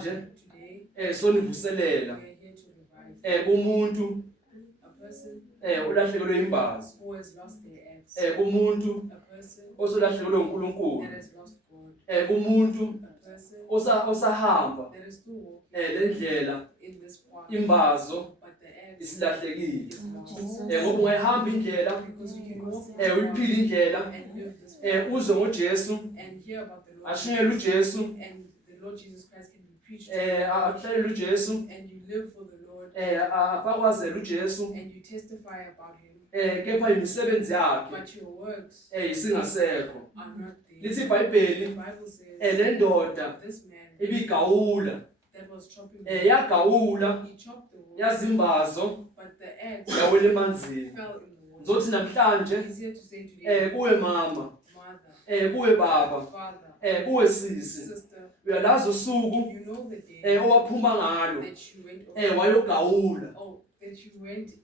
Today, sonivuselela we are here to revive kumuntu a person ulahlekelwe imbazi who has lost their eggs, kumuntu a person osolahlekelwe uNkulunkulu that has lost God, kumuntu a person osahamba that is still walking lendlela in this path, imbazo but the egg isilahlekile is lost. ngoba ungayihamba indlela Because you can walk this path uyiphila indlela and live this path uzwe ngoJesu and hear about the Lord ashunyele uJesu and the Lord Jesus Christ can be preached to you, akuhlalele uJesu and you live for the Lord afakwazela uJesu and you testify about him, kepha imisebenzi yakhe but your works isingasekho are not there. lithi The iBhayibheli Bible says lendoda this man ibigawula that was chopping yagawula he chopped the wood, yazimbazo but the eggs yawela emanzini fell in the water. ngizothi namhlanje He's here to say today, kuwe mama mother, kuwe baba father, kuwe sisi sister, uyalazi usuku you know the day owaphuma ngalo that you went wayogawula that you went to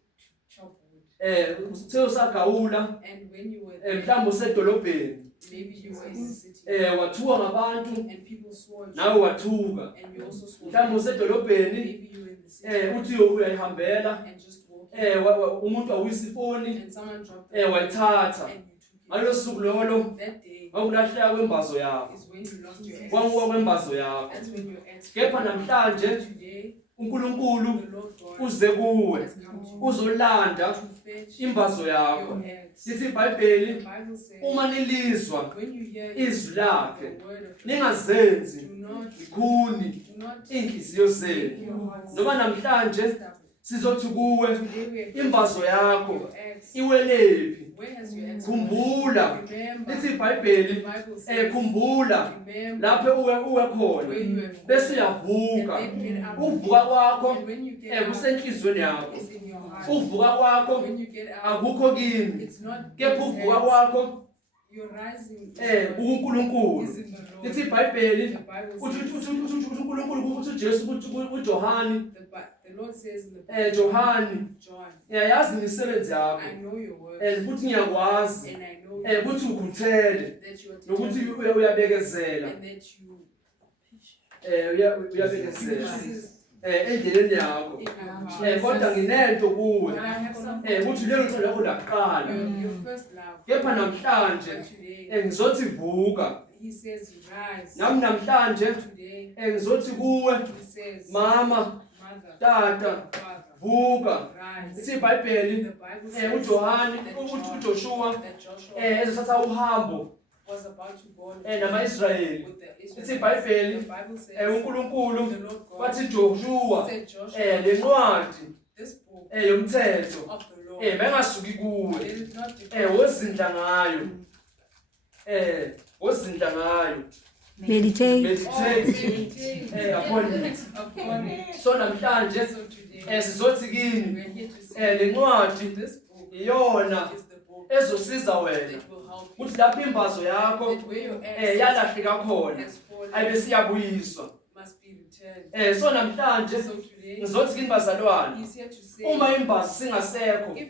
chop wood. uthe usagawula And when you were there, mhlawumbe usedolobheni maybe you were in the city wathuka ngabantu and people swore at you, nawe wathuka and you also swore. mhlawumbe usedolobheni Maybe you were in the city uthi uyayihambela and just walking, umuntu awuyisifoni and someone dropped the wayithatha and you took ngalo it. suku lolo That day wawulahleka kwembazo yakho is when you lost your eggs. kwamuwa kwembazo yakho That's when your eggs. kepha namhlanje Today, uNkulunkulu the Lord God uze kuwe has come to you uzolanda to fetch imbazo yakho your eggs. lithi The iBhayibheli Bible says, uma nilizwa when you hear izwi lakhe the word of God, ningazenzi do not ikhuni inhliziyo zenu make your hearts noma namhlanje stubborn. sizothi kuwe Today we are here imbazo to yakho your eggs. iwelephi Where has your eggs khumbula Remember, lithi the iBhayibheli Bible says, khumbula remember lapho uwe khona where you have bese fallen, uyavuka and then get out. uvuka kwakho And when you get out, kusenhlizweni yakho it's in your heart. uvuka kwakho When you get out, akukho kimi it's not kepha these uvuka hands. kwakho Your rising uNkulunkulu is in the Lord. lithi iBhayibheli The Bible uthi says, uNkulunkulu uthi uJesu kuJohani the Lord says in the Bible, Johani John, ngiyayazi imisebenzi yakho I know your works, futhi ngiyakwazi and I know ukuthi ukhuthele that you are nokuthi determined, uyabekezela and that you uyabekezela endleleni yakho in your heart. kodwa nginento kuwe But I have something. ukuthi lelo cala lakho lakuqala Your first love. kepha namhlanje But today, ngizothi vuka he says, rise. nami namhlanje Today, ngizothi kuwe he says, mama mother, tata father, vuka rise. lithi iBhayibheli The Bible says uJohani that uJoshua that Joshua ezothatha uhambo was about to go nama-Israyeli with the lithi Israelites. iBhayibheli The Bible says uNkulunkulu the Lord God wathi Joshua said Joshua, le ncwadi this book yomthetho of the Lord, bengasuki kuwe let it not depart. wozindla ngayo wozindla ngayo Meditate. meditate upon it Upon it. so namhlanje So today, sizothi kini we are here to say le ncwadi this book iyona is the book ezosiza wena that will help you. ukuthi lapho imbazo yakho That where your eggs yalahleka khona has fallen ayibe siyabuyiswa must be returned. so namhlanje So today, ngizothi kini bazalwane he's here to say, uma imbazo singasekho if